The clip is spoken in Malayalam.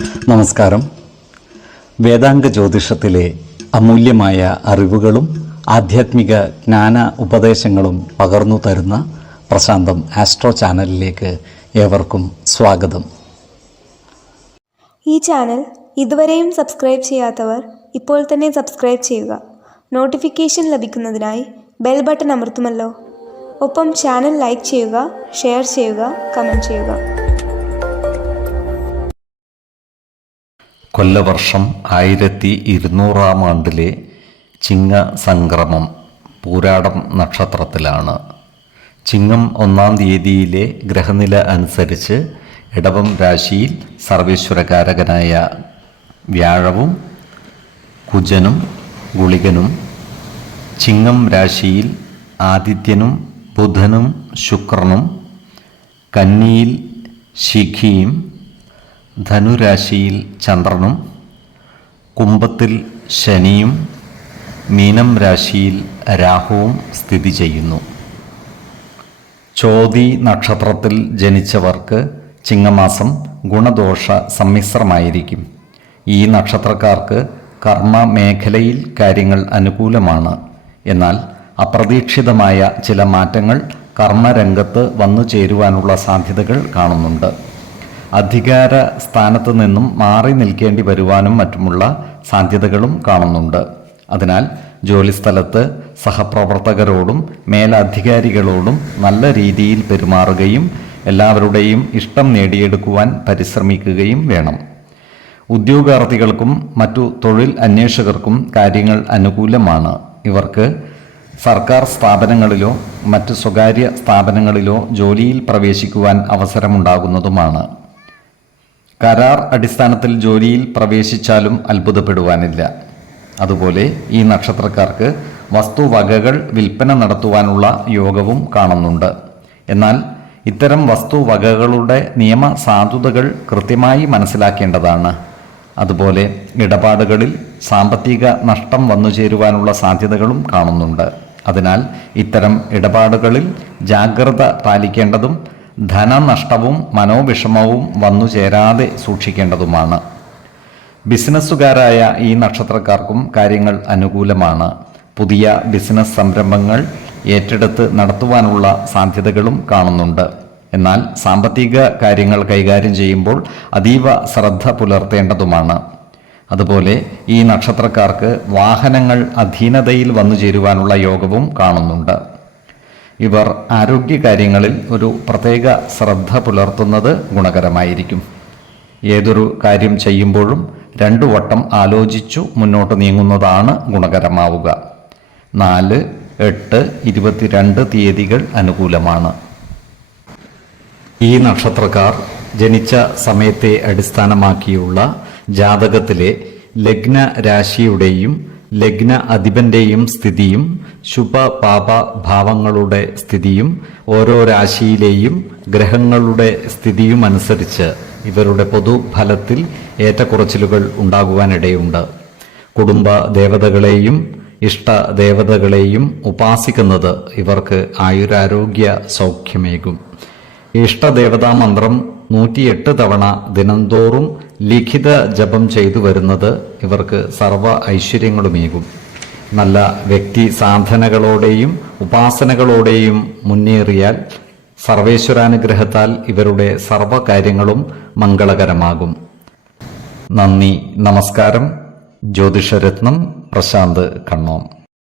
നമസ്കാരം. വേദാംഗ ജ്യോതിഷത്തിലെ അമൂല്യമായ അറിവുകളും ആധ്യാത്മിക ജ്ഞാന ഉപദേശങ്ങളും പകർന്നു തരുന്ന പ്രശാന്തം ആസ്ട്രോ ചാനലിലേക്ക് ഏവർക്കും സ്വാഗതം. ഈ ചാനൽ ഇതുവരെയും സബ്സ്ക്രൈബ് ചെയ്യാത്തവർ ഇപ്പോൾ തന്നെ സബ്സ്ക്രൈബ് ചെയ്യുക. നോട്ടിഫിക്കേഷൻ ലഭിക്കുന്നതിനായി ബെൽ ബട്ടൺ അമർത്തുമല്ലോ. ഒപ്പം ചാനൽ ലൈക്ക് ചെയ്യുക, ഷെയർ ചെയ്യുക, കമൻറ്റ് ചെയ്യുക. കൊല്ലവർഷം 1200 ആണ്ടിലെ ചിങ്ങ സംക്രമം പൂരാടം നക്ഷത്രത്തിലാണ്. ചിങ്ങം 1-ാം തീയതിയിലെ ഗ്രഹനില അനുസരിച്ച് ഇടവം രാശിയിൽ സർവേശ്വരകാരകനായ വ്യാഴവും കുജനും ഗുളികനും, ചിങ്ങം രാശിയിൽ ആദിത്യനും ബുധനും ശുക്രനും, കന്നിയിൽ ശിഖിയും, ധനുരാശിയിൽ ചന്ദ്രനും, കുംഭത്തിൽ ശനിയും, മീനം രാശിയിൽ രാഹുവും സ്ഥിതി ചെയ്യുന്നു. ചോതി നക്ഷത്രത്തിൽ ജനിച്ചവർക്ക് ചിങ്ങമാസം ഗുണദോഷ സമ്മിശ്രമായിരിക്കും. ഈ നക്ഷത്രക്കാർക്ക് കർമ്മ മേഖലയിൽ കാര്യങ്ങൾ അനുകൂലമാണ്. എന്നാൽ അപ്രതീക്ഷിതമായ ചില മാറ്റങ്ങൾ കർമ്മരംഗത്ത് വന്നു ചേരുവാനുള്ള സാധ്യതകൾ കാണുന്നുണ്ട്. അധികാര സ്ഥാനത്ത് നിന്നും മാറി നിൽക്കേണ്ടി വരുവാനും മറ്റുമുള്ള സാധ്യതകളും കാണുന്നുണ്ട്. അതിനാൽ ജോലിസ്ഥലത്ത് സഹപ്രവർത്തകരോടും മേലധികാരികളോടും നല്ല രീതിയിൽ പെരുമാറുകയും എല്ലാവരുടെയും ഇഷ്ടം നേടിയെടുക്കുവാൻ പരിശ്രമിക്കുകയും വേണം. ഉദ്യോഗാർത്ഥികൾക്കും മറ്റു തൊഴിൽ അന്വേഷകർക്കും കാര്യങ്ങൾ അനുകൂലമാണ്. ഇവർക്ക് സർക്കാർ സ്ഥാപനങ്ങളിലോ മറ്റ് സ്വകാര്യ സ്ഥാപനങ്ങളിലോ ജോലിയിൽ പ്രവേശിക്കുവാൻ അവസരമുണ്ടാകുന്നതുമാണ്. കരാർ അടിസ്ഥാനത്തിൽ ജോലിയിൽ പ്രവേശിച്ചാലും അത്ഭുതപ്പെടുവാനില്ല. അതുപോലെ ഈ നക്ഷത്രക്കാർക്ക് വസ്തുവകകൾ വിൽപ്പന നടത്തുവാനുള്ള യോഗവും കാണുന്നുണ്ട്. എന്നാൽ ഇത്തരം വസ്തുവകകളുടെ നിയമ സാധുതകൾ കൃത്യമായി മനസ്സിലാക്കേണ്ടതാണ്. അതുപോലെ ഇടപാടുകളിൽ സാമ്പത്തിക നഷ്ടം വന്നു ചേരുവാനുള്ള സാധ്യതകളും കാണുന്നുണ്ട്. അതിനാൽ ഇത്തരം ഇടപാടുകളിൽ ജാഗ്രത പാലിക്കേണ്ടതും ധനനഷ്ടവും മനോവിഷമവും വന്നു ചേരാതെ സൂക്ഷിക്കേണ്ടതുമാണ്. ബിസിനസ്സുകാരായ ഈ നക്ഷത്രക്കാർക്കും കാര്യങ്ങൾ അനുകൂലമാണ്. പുതിയ ബിസിനസ് സംരംഭങ്ങൾ ഏറ്റെടുത്ത് നടത്തുവാനുള്ള സാധ്യതകളും കാണുന്നുണ്ട്. എന്നാൽ സാമ്പത്തിക കാര്യങ്ങൾ കൈകാര്യം ചെയ്യുമ്പോൾ അതീവ ശ്രദ്ധ പുലർത്തേണ്ടതുമാണ്. അതുപോലെ ഈ നക്ഷത്രക്കാർക്ക് വാഹനങ്ങൾ അധീനതയിൽ വന്നു ചേരുവാനുള്ള യോഗവും കാണുന്നുണ്ട്. ഇവർ ആരോഗ്യകാര്യങ്ങളിൽ ഒരു പ്രത്യേക ശ്രദ്ധ പുലർത്തുന്നത് ഗുണകരമായിരിക്കും. ഏതൊരു കാര്യം ചെയ്യുമ്പോഴും 2 വട്ടം ആലോചിച്ചു മുന്നോട്ട് നീങ്ങുന്നതാണ് ഗുണകരമാവുക. 4, 8, 22 തീയതികൾ അനുകൂലമാണ്. ഈ നക്ഷത്രക്കാർ ജനിച്ച സമയത്തെ അടിസ്ഥാനമാക്കിയുള്ള ജാതകത്തിലെ ലഗ്ന രാശിയുടെയും ലഗ്ന അധിപന്റെയും സ്ഥിതിയും ശുഭപാപ ഭാവങ്ങളുടെ സ്ഥിതിയും ഓരോ രാശിയിലെയും ഗ്രഹങ്ങളുടെ സ്ഥിതിയും അനുസരിച്ച് ഇവരുടെ പൊതുഫലത്തിൽ ഏറ്റക്കുറച്ചിലുകൾ ഉണ്ടാകുവാനിടയുണ്ട്. കുടുംബ ദേവതകളെയും ഇഷ്ട ദേവതകളെയും ഉപാസിക്കുന്നത് ഇവർക്ക് ആയുരാരോഗ്യ സൗഖ്യമേകും. ഇഷ്ടദേവതാ മന്ത്രം 108 തവണ ദിനംതോറും ലിഖിത ജപം ചെയ്തു വരുന്നത് ഇവർക്ക് സർവ ഐശ്വര്യങ്ങളുമേകും. നല്ല വ്യക്തി സാധനകളോടെയും ഉപാസനകളോടെയും മുന്നേറിയാൽ സർവേശ്വരാനുഗ്രഹത്താൽ ഇവരുടെ സർവകാര്യങ്ങളും മംഗളകരമാകും. നന്ദി, നമസ്കാരം. ജ്യോതിഷരത്നം പ്രശാന്ത് കണ്ണോം.